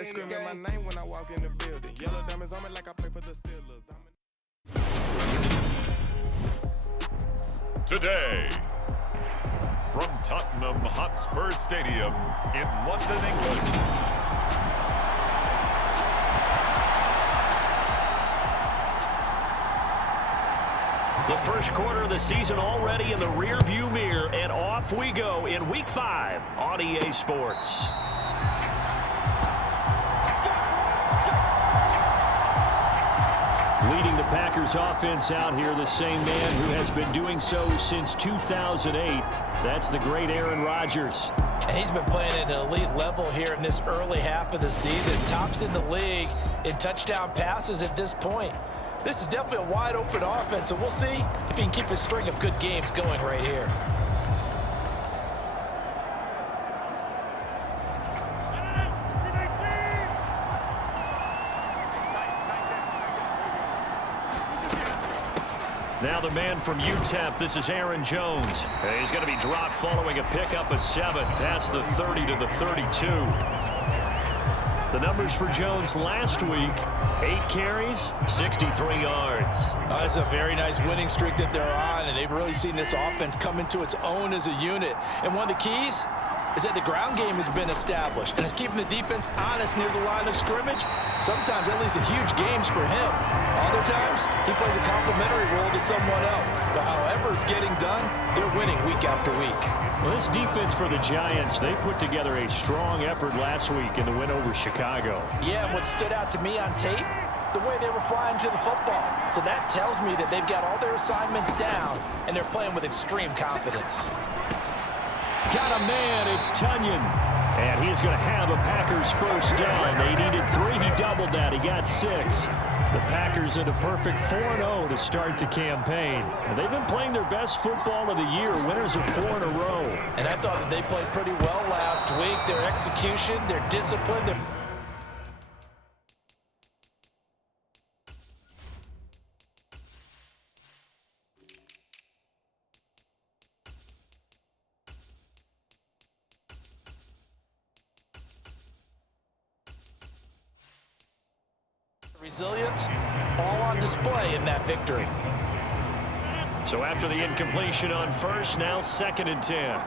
They screaming my name when I walk in the building. Yellow diamonds on me like I play for the Steelers. Today, from Tottenham Hotspur Stadium in London, England. The first quarter of the season already in the rearview mirror, and off we go in Week 5 on EA Sports. Leading the Packers offense out here, the same man who has been doing so since 2008. That's the great Aaron Rodgers. And he's been playing at an elite level here in this early half of the season. Tops in the league in touchdown passes at this point. This is definitely a wide-open offense, and we'll see if he can keep his string of good games going right here. Now the man from UTEP, this is Aaron Jones. He's going to be dropped following a pickup of 7 past the 30 to the 32. The numbers for Jones last week, 8 carries, 63 yards. That's a very nice winning streak that they're on, and they've really seen this offense come into its own as a unit. And one of the keys is that the ground game has been established, and it's keeping the defense honest near the line of scrimmage. Sometimes that leads to huge games for him. Other times, he plays a complementary role to someone else. But however it's getting done, they're winning week after week. Well, this defense for the Giants, they put together a strong effort last week in the win over Chicago. Yeah, and what stood out to me on tape, the way they were flying to the football. So that tells me that they've got all their assignments down, and they're playing with extreme confidence. Got a man, it's Tunyon. And he's going to have a Packers first down. They needed 3, he doubled that, he got 6. The Packers at a perfect 4-0 to start the campaign. And they've been playing their best football of the year, winners of 4 in a row. And I thought that they played pretty well last week. Their execution, their discipline, their... resilience, all on display in that victory. So after the incompletion on first, now 2nd and 10.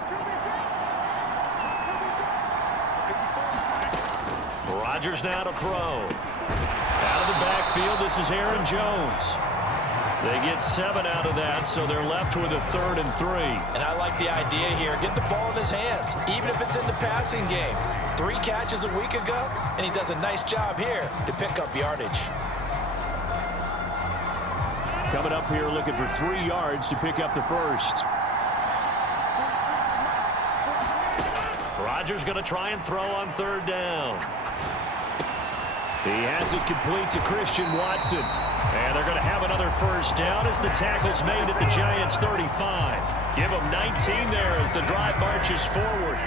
Rodgers now to throw. Out of the backfield, this is Aaron Jones. They get 7 out of that, so they're left with a 3rd and 3. And I like the idea here. Get the ball in his hands, even if it's in the passing game. 3 catches a week ago, and he does a nice job here to pick up yardage. Coming up here looking for 3 yards to pick up the first. Rodgers going to try and throw on 3rd down. He has it complete to Christian Watson. And they're going to have another first down as the tackle's made at the Giants' 35. Give them 19 there as the drive marches forward.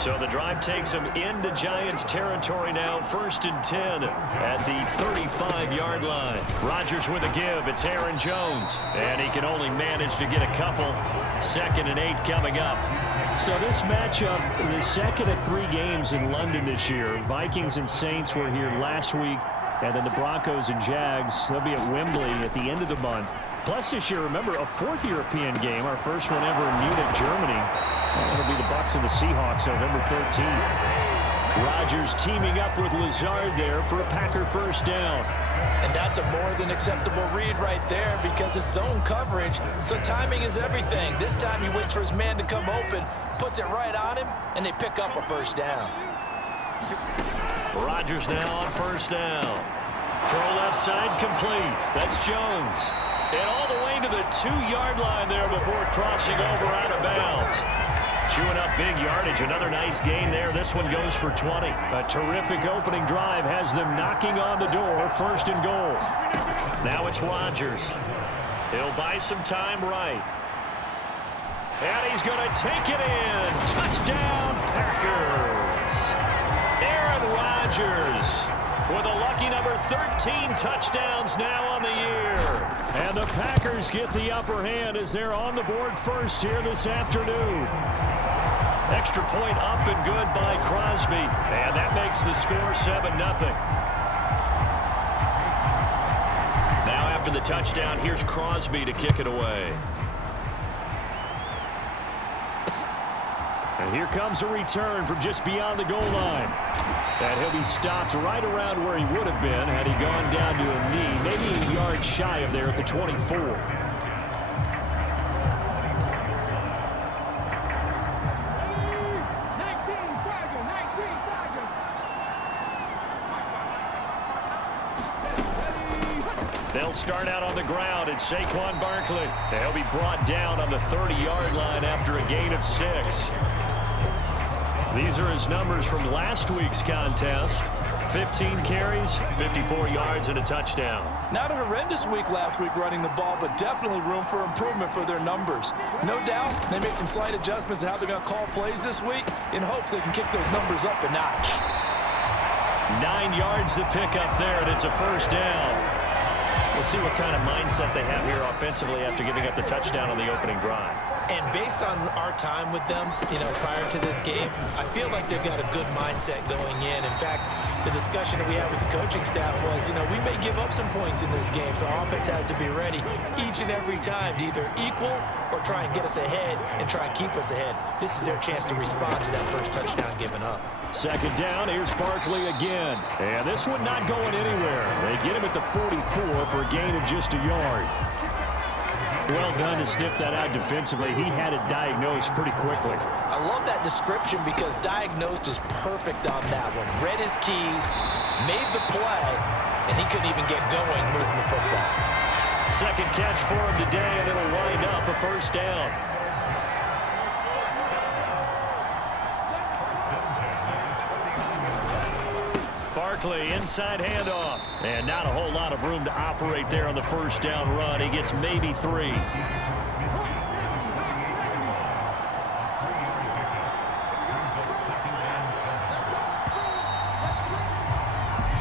So the drive takes them into Giants territory now, 1st and 10 at the 35-yard line. Rodgers with a give. It's Aaron Jones. And he can only manage to get a couple. 2nd and 8 coming up. So this matchup, the second of 3 games in London this year. Vikings and Saints were here last week. And then the Broncos and Jags, they'll be at Wembley at the end of the month. Plus this year, remember, a 4th European game, our first one ever in Munich, Germany. That'll be the Bucs and the Seahawks November 13th. Rodgers teaming up with Lazard there for a Packer first down. And that's a more than acceptable read right there because it's zone coverage, so timing is everything. This time he waits for his man to come open, puts it right on him, and they pick up a first down. Rodgers now on first down. Throw left side complete. That's Jones. And all the way to the 2-yard line there before crossing over out of bounds. Chewing up big yardage. Another nice gain there. This one goes for 20. A terrific opening drive has them knocking on the door. 1st and goal. Now it's Rodgers. He'll buy some time right. And he's going to take it in. Touchdown, Packers. Aaron Rodgers with a lucky number 13 touchdowns now on the year. And the Packers get the upper hand as they're on the board first here this afternoon. Extra point up and good by Crosby. And that makes the score 7-0. Now after the touchdown, here's Crosby to kick it away. And here comes a return from just beyond the goal line. And he'll be stopped right around where he would have been had he gone down to a knee, maybe a yard shy of there at the 24. They'll start out on the ground. It's Saquon Barkley. He'll be brought down on the 30-yard line after a gain of 6. These are his numbers from last week's contest. 15 carries, 54 yards, and a touchdown. Not a horrendous week last week running the ball, but definitely room for improvement for their numbers. No doubt they make some slight adjustments to how they're going to call plays this week in hopes they can kick those numbers up a notch. 9 yards to pick up there, and it's a first down. We'll see what kind of mindset they have here offensively after giving up the touchdown on the opening drive. And based on our time with them, prior to this game, I feel like they've got a good mindset going in. In fact, the discussion that we had with the coaching staff was, we may give up some points in this game, so our offense has to be ready each and every time to either equal or try and get us ahead and try and keep us ahead. This is their chance to respond to that first touchdown given up. Second down, here's Barkley again. And this one not going anywhere. They get him at the 44 for a gain of just a yard. Well done to sniff that out defensively. He had it diagnosed pretty quickly. I love that description because diagnosed is perfect on that one. Read his keys, made the play, and he couldn't even get going moving the football. Second catch for him today, and it'll wind up a first down. Barkley, inside handoff. And not a whole lot of room to operate there on the first down run. He gets maybe 3.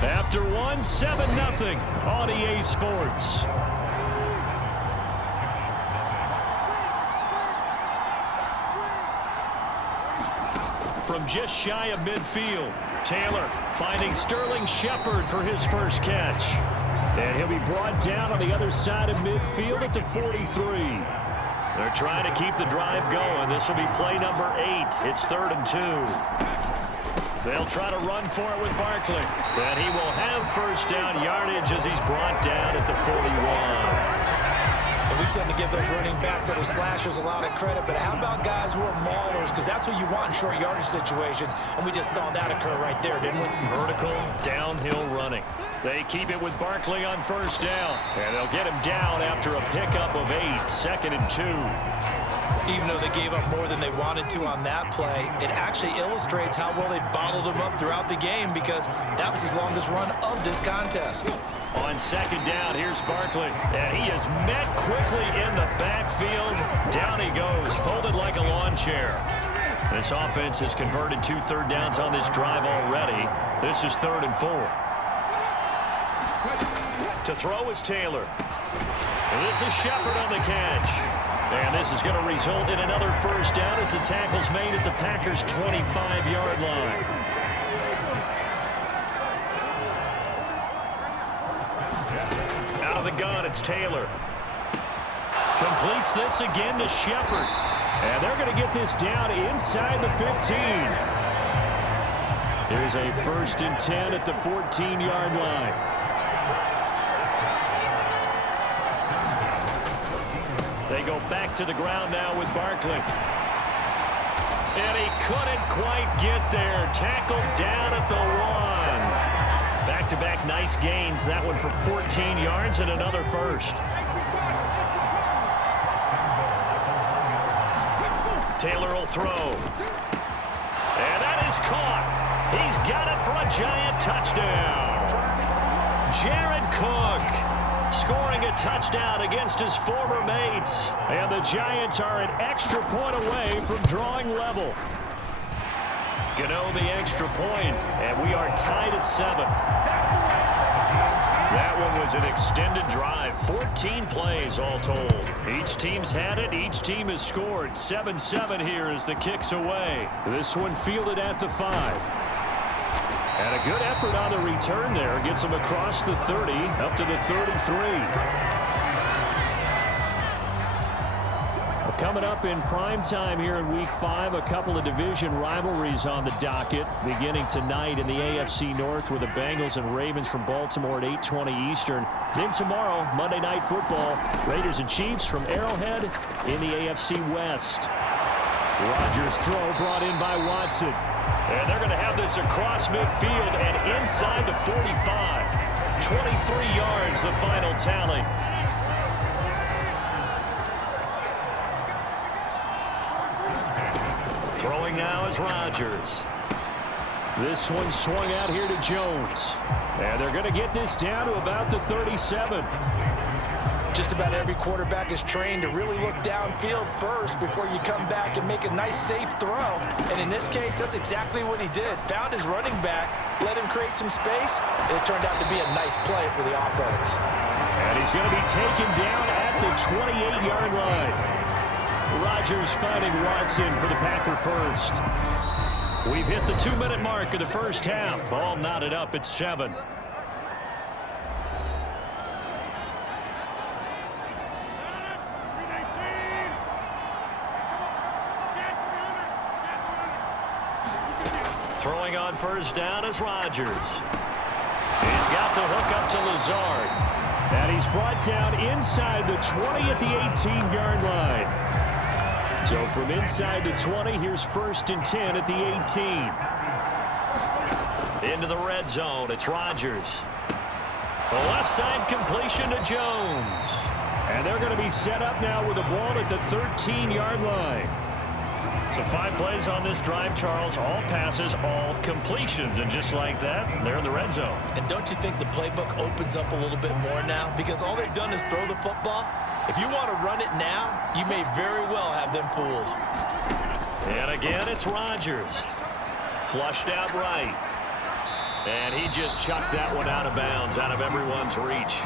After 1, 7-0 on EA Sports. From just shy of midfield, Taylor finding Sterling Shepard for his first catch. And he'll be brought down on the other side of midfield at the 43. They're trying to keep the drive going. This will be play number 8. It's 3rd and 2. They'll try to run for it with Barkley. And he will have first down yardage as he's brought down at the 41. And we tend to give those running backs that are slashers a lot of credit, but how about guys who are maulers? Because that's who you want in short yardage situations, and we just saw that occur right there, didn't we? Vertical, downhill running. They keep it with Barkley on first down, and they'll get him down after a pickup of 8, 2nd and 2. Even though they gave up more than they wanted to on that play, it actually illustrates how well they bottled them up throughout the game because that was his longest run of this contest. On second down, here's Barkley, and he is met quickly in the backfield. Down he goes, folded like a lawn chair. This offense has converted 2 third downs on this drive already. This is 3rd and 4. To throw is Taylor. And this is Shepard on the catch. And this is going to result in another first down as the tackle's made at the Packers' 25-yard line. Out of the gun, it's Taylor. Completes this again to Shepard. And they're going to get this down inside the 15. Here's a 1st and 10 at the 14-yard line. They go back to the ground now with Barkley. And he couldn't quite get there. Tackled down at the 1. Back-to-back nice gains. That one for 14 yards and another first. Taylor will throw. And that is caught. He's got it for a giant touchdown. Jared Cook scoring a touchdown against his former mates. And the Giants are an extra point away from drawing level. Gano the extra point, and we are tied at 7. That one was an extended drive, 14 plays all told. Each team's had it, each team has scored. 7-7 here as the kick's away. This one fielded at the 5. And a good effort on the return there. Gets him across the 30, up to the 33. Coming up in prime time here in Week 5, a couple of division rivalries on the docket, beginning tonight in the AFC North with the Bengals and Ravens from Baltimore at 8:20 Eastern. Then tomorrow, Monday Night Football, Raiders and Chiefs from Arrowhead in the AFC West. Rodgers' throw brought in by Watson. And they're going to have this across midfield and inside the 45. 23 yards, the final tally. Throwing now is Rodgers. This one swung out here to Jones. And they're going to get this down to about the 37. Just about every quarterback is trained to really look downfield first before you come back and make a nice, safe throw. And in this case, that's exactly what he did. Found his running back, let him create some space, and it turned out to be a nice play for the offense. And he's going to be taken down at the 28-yard line. Rodgers finding Watson for the Packer first. We've hit the 2-minute mark of the first half. All knotted up at 7. Throwing on first down is Rodgers. He's got the hook up to Lazard. And he's brought down inside the 20 at the 18-yard line. So from inside the 20, here's 1st and 10 at the 18. Into the red zone, it's Rodgers. The left side completion to Jones. And they're going to be set up now with the ball at the 13-yard line. So 5 plays on this drive, Charles. All passes, all completions. And just like that, they're in the red zone. And don't you think the playbook opens up a little bit more now? Because all they've done is throw the football. If you want to run it now, you may very well have them fooled. And again, it's Rodgers. Flushed out right. And he just chucked that one out of bounds, out of everyone's reach.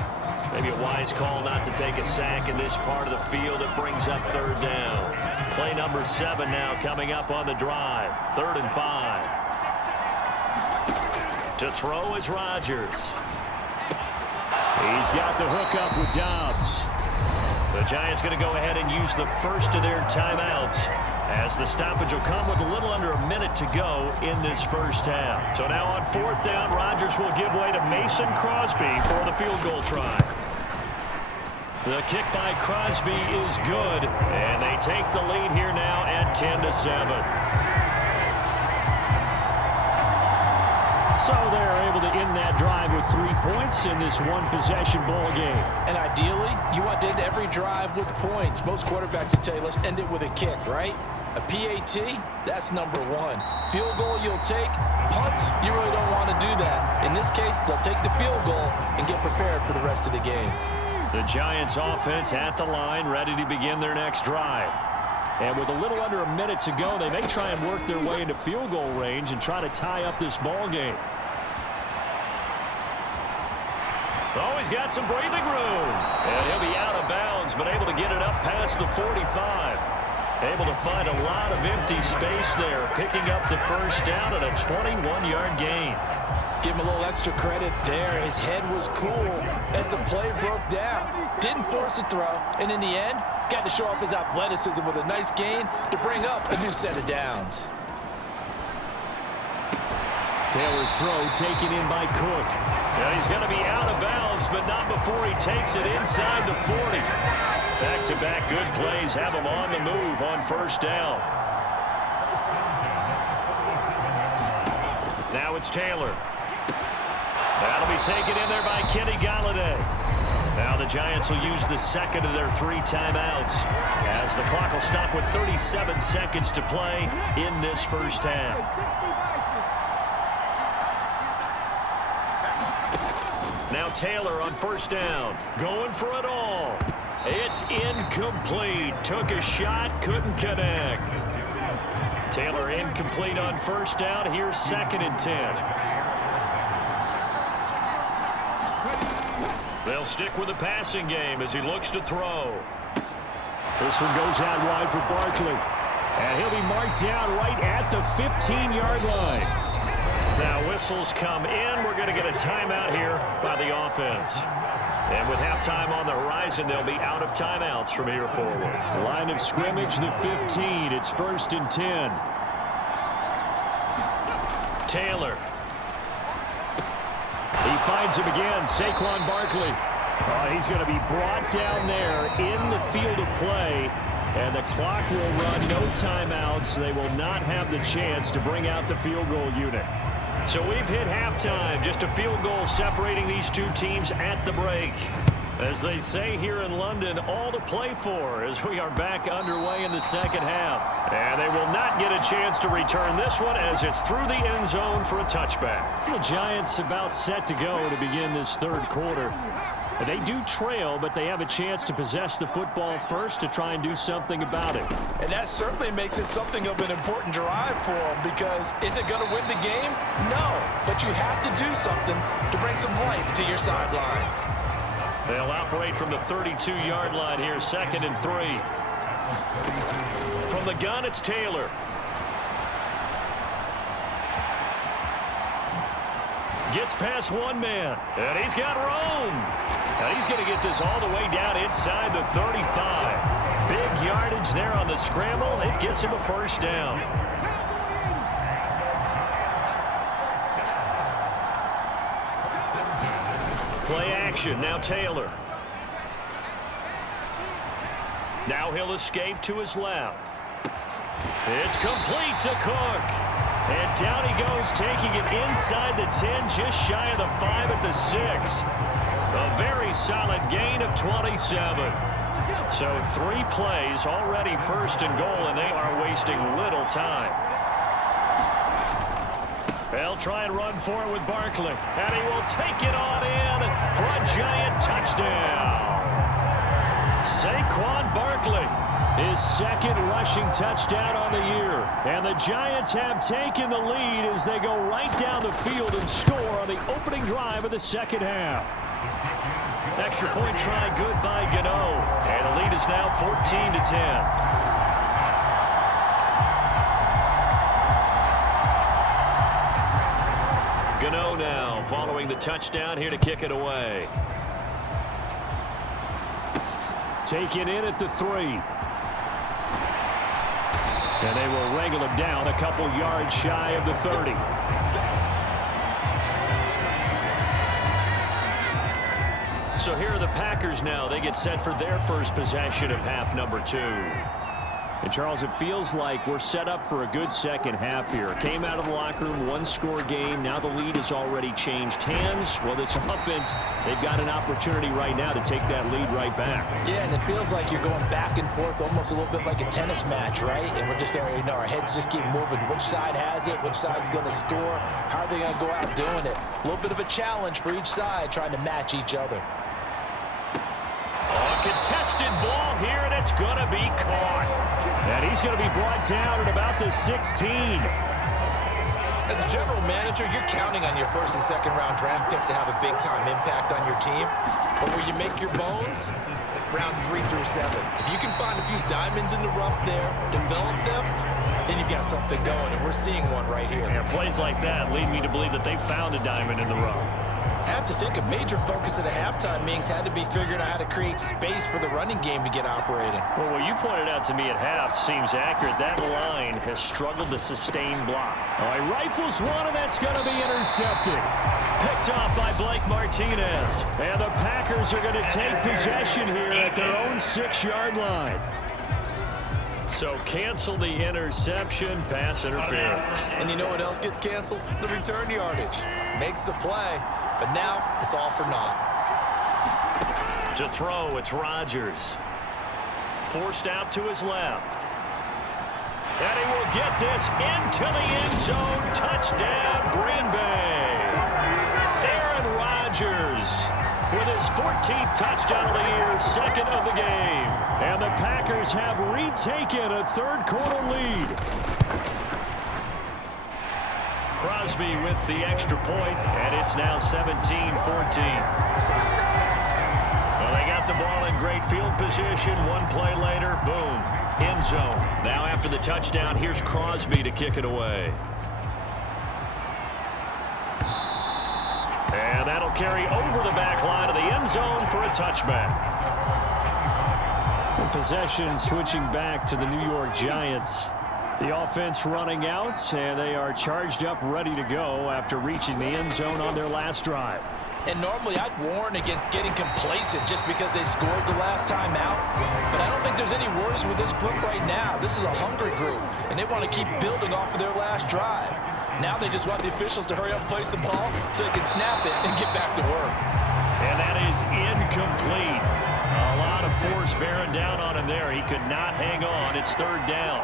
Maybe a wise call not to take a sack in this part of the field. It brings up 3rd down. Play number 7 now coming up on the drive. 3rd and 5. To throw is Rodgers. He's got the hook up with Dobbs. The Giants going to go ahead and use the first of their timeouts as the stoppage will come with a little under a minute to go in this first half. So now on 4th down, Rodgers will give way to Mason Crosby for the field goal try. The kick by Crosby is good, and they take the lead here now at 10-7. So they're able to end that drive with 3 points in this one-possession ball game. And ideally, you want to end every drive with points. Most quarterbacks will tell you, let's end it with a kick, right? A PAT, that's number 1. Field goal you'll take. Punts, you really don't want to do that. In this case, they'll take the field goal and get prepared for the rest of the game. The Giants offense at the line, ready to begin their next drive. And with a little under a minute to go, they may try and work their way into field goal range and try to tie up this ball game. Oh, he's got some breathing room. And he'll be out of bounds, but able to get it up past the 45. Able to find a lot of empty space there, picking up the first down at a 21-yard gain. Give him a little extra credit there. His head was cool as the play broke down. Didn't force a throw, and in the end, got to show off his athleticism with a nice gain to bring up a new set of downs. Taylor's throw taken in by Cook. Yeah, he's going to be out of bounds, but not before he takes it inside the 40. Back-to-back good plays have him on the move on first down. Now it's Taylor. That'll be taken in there by Kenny Galladay. Now the Giants will use the second of their 3 timeouts as the clock will stop with 37 seconds to play in this first half. Now Taylor on first down, going for it all. It's incomplete. Took a shot, couldn't connect. Taylor incomplete on first down. Here's 2nd and 10. They'll stick with the passing game as he looks to throw. This one goes out wide for Barkley. And he'll be marked down right at the 15-yard line. Now whistles come in. We're going to get a timeout here by the offense. And with halftime on the horizon, they'll be out of timeouts from here forward. Line of scrimmage, the 15. It's 1st and 10. Taylor. He finds him again, Saquon Barkley. He's going to be brought down there in the field of play, and the clock will run, no timeouts. They will not have the chance to bring out the field goal unit. So we've hit halftime, just a field goal separating these two teams at the break. As they say here in London, all to play for as we are back underway in the second half. And they will not get a chance to return this one as it's through the end zone for a touchback. The Giants about set to go to begin this third quarter. They do trail, but they have a chance to possess the football first to try and do something about it. And that certainly makes it something of an important drive for them, because is it going to win the game? No, but you have to do something to bring some life to your sideline. They'll operate from the 32-yard line here, 2nd and 3. From the gun, it's Taylor. Gets past one man, and he's got room. Now he's going to get this all the way down inside the 35. Big yardage there on the scramble. It gets him a first down. Play action, now Taylor. Now he'll escape to his left. It's complete to Cook. And down he goes, taking it inside the 10, just shy of the 5 at the 6. A very solid gain of 27. So 3 plays, already 1st and goal, and they are wasting little time. They'll try and run for it with Barkley. And he will take it on in for a Giant touchdown. Saquon Barkley, his 2nd rushing touchdown on the year. And the Giants have taken the lead as they go right down the field and score on the opening drive of the second half. Extra point try good by Gano. And the lead is now 14-10. Gano now following the touchdown here to kick it away. Taken in at the 3. And they will wrangle him down a couple yards shy of the 30. So here are the Packers now. They get set for their first possession of half number 2. And Charles, it feels like we're set up for a good second half here. Came out of the locker room, 1-score game. Now the lead has already changed hands. Well, this offense, they've got an opportunity right now to take that lead right back. Yeah, and it feels like you're going back and forth, almost a little bit like a tennis match, right? And we're just there, you know, our heads just keep moving. Which side has it? Which side's going to score? How are they going to go out doing it? A little bit of a challenge for each side, trying to match each other. A contested ball here, and it's going to be caught. And he's going to be brought down at about the 16. As a general manager, you're counting on your 1st and 2nd round draft picks to have a big-time impact on your team. But where you make your bones, rounds 3 through 7. If you can find a few diamonds in the rough there, develop them, then you've got something going, and we're seeing one right here. Yeah, plays like that lead me to believe that they found a diamond in the rough. I have to think a major focus of the halftime meetings had to be figuring out how to create space for the running game to get operating. Well, what you pointed out to me at half seems accurate. That line has struggled to sustain block. Oh, he rifles one, and that's going to be intercepted. Picked off by Blake Martinez. And the Packers are going to take possession here at their own 6-yard line. So cancel the interception, pass interference. And you know what else gets canceled? The return yardage. Makes the play, but now it's all for naught. To throw, it's Rodgers. Forced out to his left. And he will get this into the end zone. Touchdown, Green Bay. Aaron Rodgers with his 14th touchdown of the year, 2nd of the game. And the Packers have retaken a third-quarter lead. Crosby with the extra point, and it's now 17-14. the ball in great field position. One play later, boom, end zone. Now after the touchdown, here's Crosby to kick it away. And that'll carry over the back line of the end zone for a touchback. Possession switching back to the New York Giants. The offense running out, and they are charged up, ready to go after reaching the end zone on their last drive. And normally I'd warn against getting complacent just because they scored the last time out. But I don't think there's any worries with this group right now. This is a hungry group, and they want to keep building off of their last drive. Now they just want the officials to hurry up and place the ball so they can snap it and get back to work. And that is incomplete. A lot of force bearing down on him there. He could not hang on. It's third down.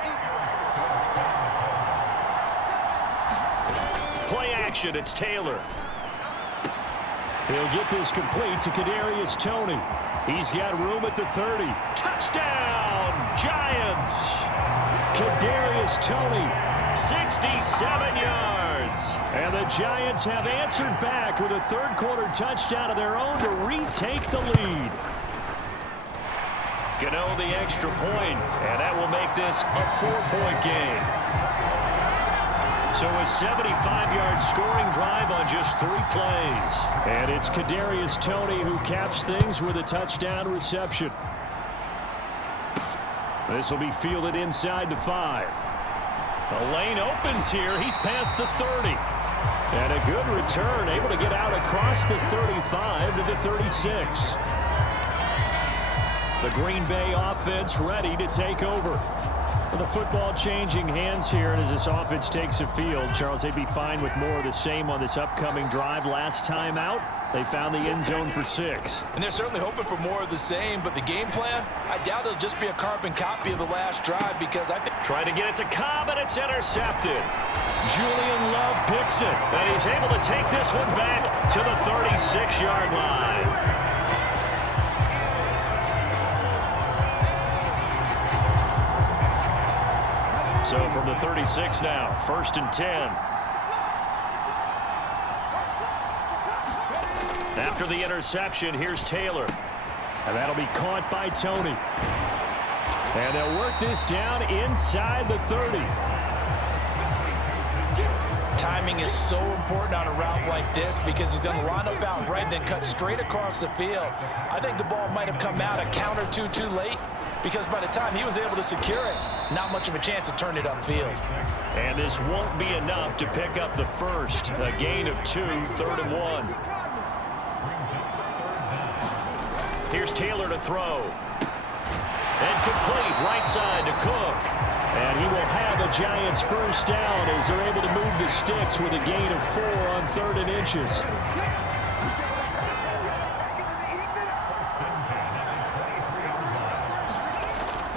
Play action. It's Taylor. He'll get this complete to Kadarius Toney. He's got room at the 30. Touchdown, Giants! Kadarius Toney, 67 yards. And the Giants have answered back with a third-quarter touchdown of their own to retake the lead. Gano the extra point, and that will make this a 4-point game. So a 75-yard scoring drive on just 3 plays. And it's Kadarius Toney who caps things with a touchdown reception. This will be fielded inside the 5. The lane opens here. He's past the 30. And a good return, able to get out across the 35 to the 36. The Green Bay offense ready to take over. The football changing hands here, and as this offense takes the field, Charles, they'd be fine with more of the same on this upcoming drive. Last time out, they found the end zone for 6. And they're certainly hoping for more of the same, but the game plan, I doubt it'll just be a carbon copy of the last drive because I think... Trying to get it to Cobb, and it's intercepted. Julian Love picks it, and he's able to take this one back to the 36-yard line. So from the 36 now, 1st and 10. After the interception, here's Taylor. And that'll be caught by Toney. And they'll work this down inside the 30. Timing is so important on a route like this because he's going to line up out right and then cut straight across the field. I think the ball might have come out a count or two too late because by the time he was able to secure it, not much of a chance to turn it upfield. And this won't be enough to pick up the first. A gain of 2, 3rd and 1. Here's Taylor to throw. And complete right side to Cook. And he will have a Giants first down as they're able to move the sticks with a gain of 4 on 3rd and inches.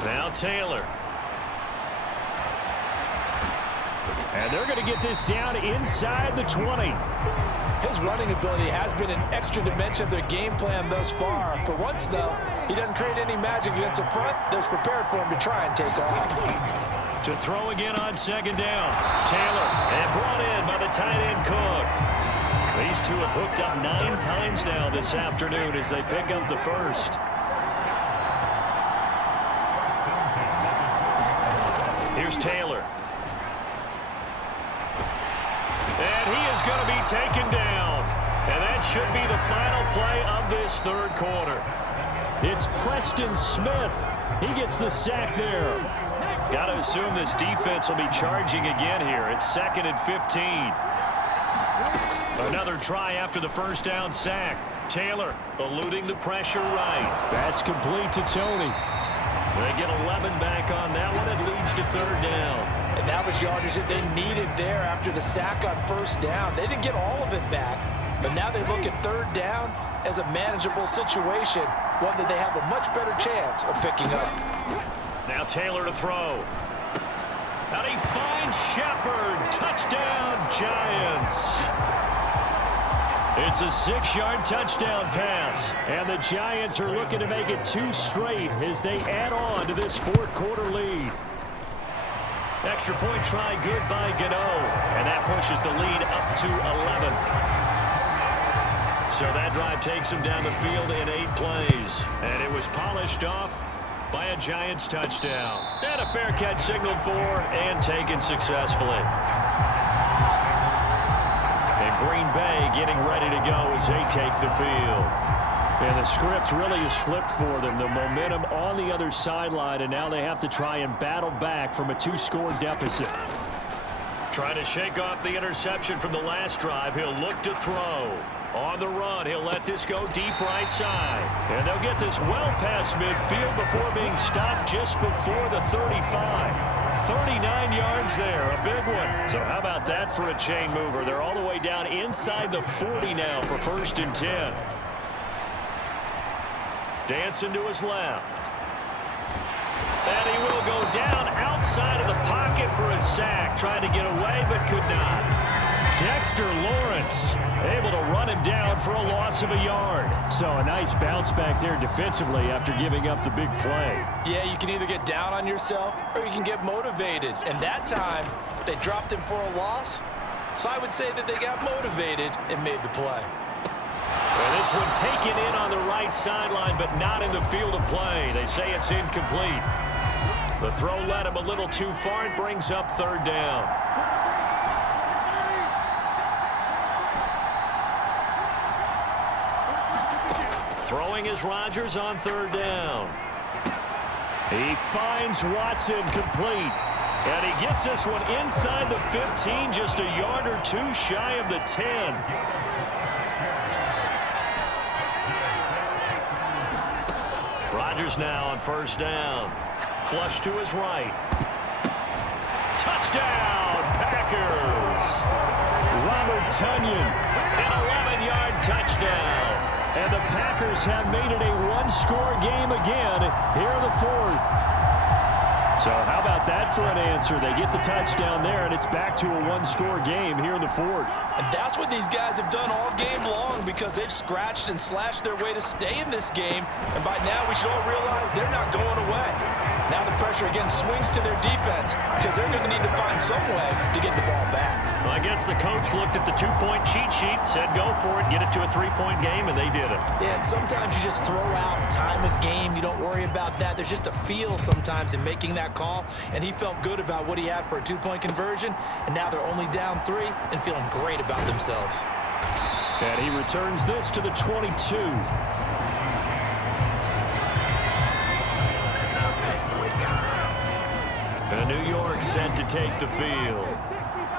Now Taylor. And they're going to get this down inside the 20. His running ability has been an extra dimension of their game plan thus far. For once, though, he doesn't create any magic against the front. They're prepared for him to try and take off. To throw again on 2nd down. Taylor, and brought in by the tight end Cook. These two have hooked up 9 times now this afternoon as they pick up the first. Here's Taylor. And he is going to be taken down. And that should be the final play of this 3rd quarter. It's Preston Smith. He gets the sack there. Got to assume this defense will be charging again here. It's 2nd and 15. Another try after the first down sack. Taylor eluding the pressure right. That's complete to Toney. They get 11 back on that one. It leads to 3rd down. And that was yardage that they needed there after the sack on 1st down. They didn't get all of it back, but now they look at 3rd down as a manageable situation, one that they have a much better chance of picking up. Now Taylor to throw. And he finds Shepard. Touchdown, Giants. It's a 6-yard touchdown pass. And the Giants are looking to make it 2 straight as they add on to this 4th quarter lead. Extra point try good by Gano. And that pushes the lead up to 11. So that drive takes him down the field in 8 plays. And it was polished off by a Giants touchdown. And a fair catch signaled for and taken successfully. And Green Bay getting ready to go as they take the field. And the script really is flipped for them. The momentum on the other sideline, and now they have to try and battle back from a 2-score deficit. Trying to shake off the interception from the last drive. He'll look to throw. On the run, he'll let this go deep right side. And they'll get this well past midfield before being stopped just before the 35. 39 yards there, a big one. So how about that for a chain mover? They're all the way down inside the 40 now for 1st and 10. Dancing to his left. And he will go down outside of the pocket for a sack. Trying to get away, but could not. Dexter Lawrence able to run him down for a loss of a yard. So a nice bounce back there defensively after giving up the big play. Yeah, you can either get down on yourself or you can get motivated. And that time, they dropped him for a loss. So I would say that they got motivated and made the play. Well, this one taken in on the right sideline, but not in the field of play. They say it's incomplete. The throw led him a little too far. It brings up 3rd down. Throwing is Rodgers on 3rd down. He finds Watson complete. And he gets this one inside the 15, just a yard or 2 shy of the 10. Rodgers now on 1st down. Flush to his right. Touchdown, Packers. Robert Tonyan, an 11-yard touchdown. And the Packers have made it a 1-score game again here in the 4th. So how about that for an answer? They get the touchdown there, and it's back to a 1-score game here in the 4th. And that's what these guys have done all game long because they've scratched and slashed their way to stay in this game. And by now, we should all realize they're not going away. Now the pressure again swings to their defense because they're going to need to find some way to get the ball back. Well, I guess the coach looked at the 2-point cheat sheet, said go for it, get it to a 3-point game, and they did it. Yeah, and sometimes you just throw out time of game. You don't worry about that. There's just a feel sometimes in making that call, and he felt good about what he had for a 2-point conversion, and now they're only down 3 and feeling great about themselves. And he returns this to the 22. And New York set to take the field.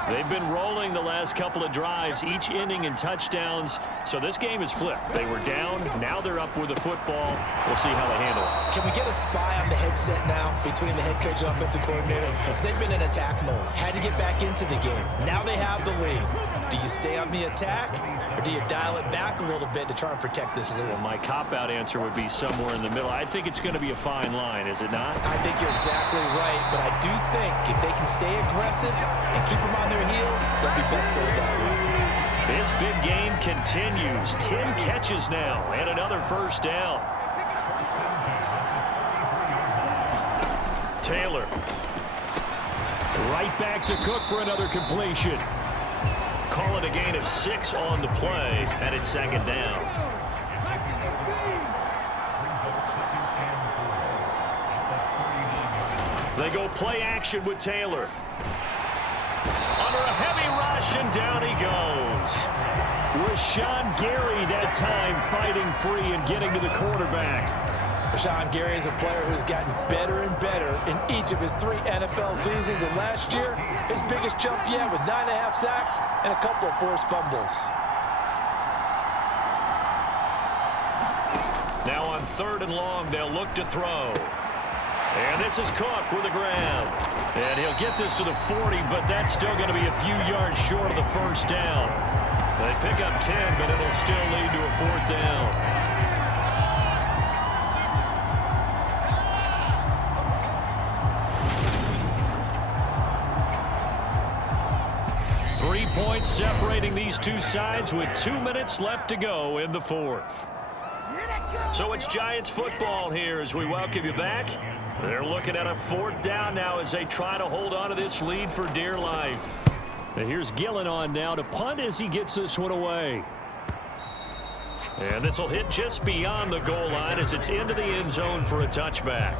They've been rolling the last couple of drives, each inning in touchdowns. So this game is flipped. They were down. Now they're up with the football. We'll see how they handle it. Can we get a spy on the headset now between the head coach and offensive coordinator? Because they've been in attack mode. Had to get back into the game. Now they have the lead. Do you stay on the attack, or do you dial it back a little bit to try and protect this lead? Well, my cop-out answer would be somewhere in the middle. I think it's going to be a fine line, is it not? I think you're exactly right, but I do think if they can stay aggressive and keep them on their heels, they'll be best served that way. This big game continues. 10 catches now and another 1st down. Taylor. Right back to Cook for another completion. Call it a gain of 6 on the play, and it's 2nd down. They go play action with Taylor. Under a heavy rush, and down he goes. Rashawn Gary that time fighting free and getting to the quarterback. Rashawn Gary is a player who's gotten better and better in each of his 3 NFL seasons. And last year, his biggest jump yet with 9.5 sacks and a couple of forced fumbles. Now on 3rd and long, they'll look to throw. And this is Cook with the grab. And he'll get this to the 40, but that's still going to be a few yards short of the 1st down. They pick up 10, but it'll still lead to a 4th down. 3 points separating these two sides with 2 minutes left to go in the 4th. So it's Giants football here as we welcome you back. They're looking at a 4th down now as they try to hold on to this lead for dear life. And here's Gillen on now to punt as he gets this one away. And this will hit just beyond the goal line as it's into the end zone for a touchback.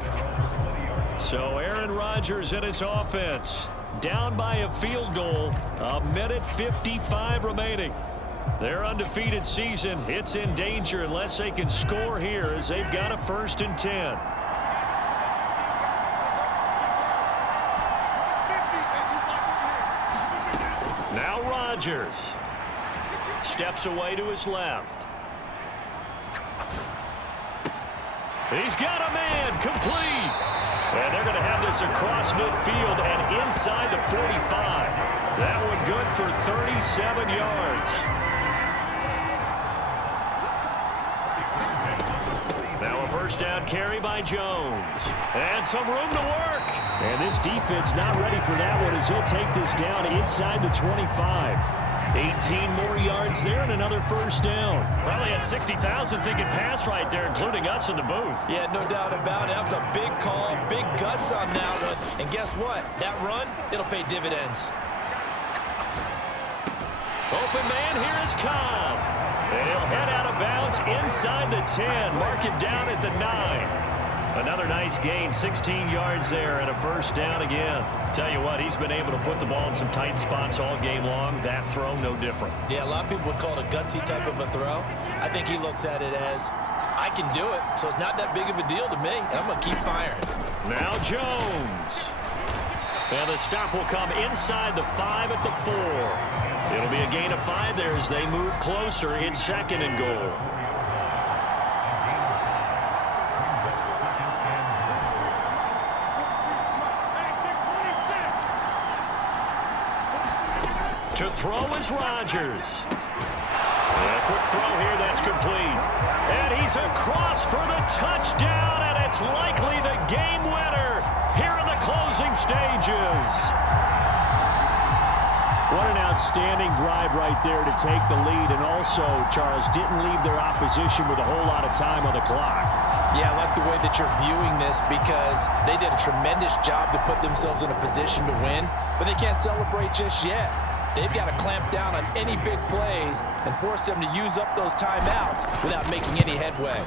So Aaron Rodgers and his offense down by a field goal, 1:55 remaining. Their undefeated season, it's in danger unless they can score here as they've got a 1st and 10. Now Rodgers steps away to his left. He's got a man, complete. And they're going to have this across midfield and inside the 45. That one good for 37 yards. Now a 1st down carry by Jones. And some room to work. And this defense not ready for that one as he'll take this down inside the 25. 18 more yards there and another 1st down. Probably had 60,000 thinking pass right there, including us in the booth. Yeah, no doubt about it. That was a big call, big guts on that one. And guess what? That run, it'll pay dividends. Open man, here is Cobb. And he'll head out of bounds inside the 10. Mark it down at the 9. Another nice gain, 16 yards there and a 1st down again. Tell you what, he's been able to put the ball in some tight spots all game long. That throw, no different. Yeah, a lot of people would call it a gutsy type of a throw. I think he looks at it as, I can do it, so it's not that big of a deal to me. I'm going to keep firing. Now Jones. And the stop will come inside the 5 at the 4. It'll be a gain of 5 there as they move closer. It's 2nd and goal. To throw is Rodgers. And a quick throw here, that's complete. And he's across for the touchdown, and it's likely the game winner here in the closing stages. What an outstanding drive right there to take the lead, and also, Charles, didn't leave their opposition with a whole lot of time on the clock. Yeah, I like the way that you're viewing this because they did a tremendous job to put themselves in a position to win, but they can't celebrate just yet. They've got to clamp down on any big plays and force them to use up those timeouts without making any headway.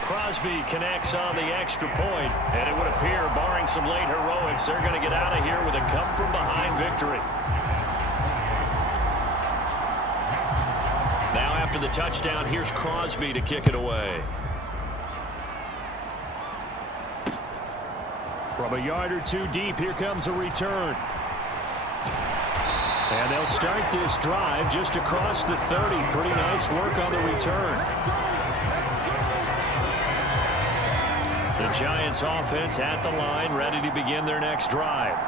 Crosby connects on the extra point, and it would appear, barring some late heroics, they're going to get out of here with a come-from-behind victory. Now after the touchdown, here's Crosby to kick it away. From a yard or two deep, here comes a return. And they'll start this drive just across the 30. Pretty nice work on the return. The Giants offense at the line, ready to begin their next drive.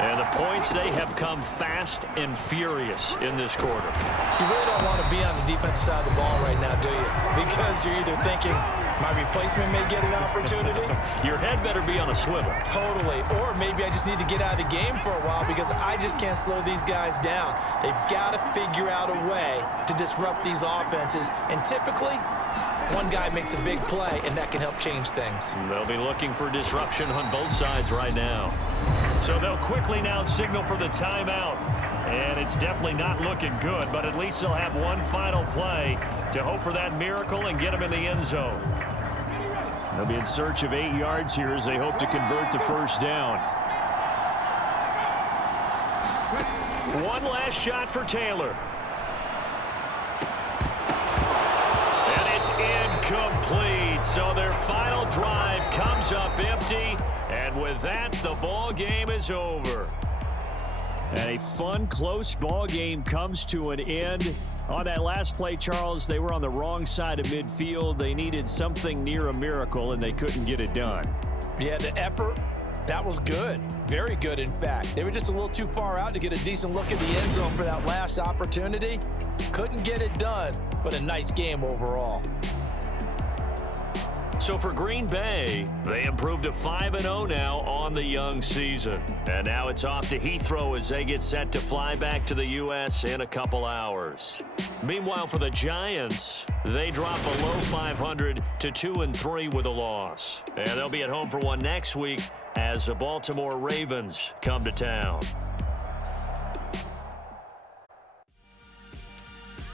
And the points, they have come fast and furious in this quarter. You really don't want to be on the defensive side of the ball right now, do you? Because you're either thinking, my replacement may get an opportunity. Your head better be on a swivel. Totally. Or maybe I just need to get out of the game for a while because I just can't slow these guys down. They've got to figure out a way to disrupt these offenses. And typically, one guy makes a big play, and that can help change things. They'll be looking for disruption on both sides right now. So they'll quickly now signal for the timeout. And it's definitely not looking good, but at least they'll have one final play to hope for that miracle and get them in the end zone. They'll be in search of 8 yards here as they hope to convert the 1st down. One last shot for Taylor. And it's incomplete. So their final drive comes up empty. And with that, the ball game is over. And a fun, close ball game comes to an end. On that last play, Charles, they were on the wrong side of midfield. They needed something near a miracle, and they couldn't get it done. Yeah, the effort, that was good. Very good, in fact. They were just a little too far out to get a decent look at the end zone for that last opportunity. Couldn't get it done, but a nice game overall. So for Green Bay, they improved to 5-0 now on the young season. And now it's off to Heathrow as they get set to fly back to the U.S. in a couple hours. Meanwhile, for the Giants, they drop below 500 to 2-3 with a loss. And they'll be at home for one next week as the Baltimore Ravens come to town.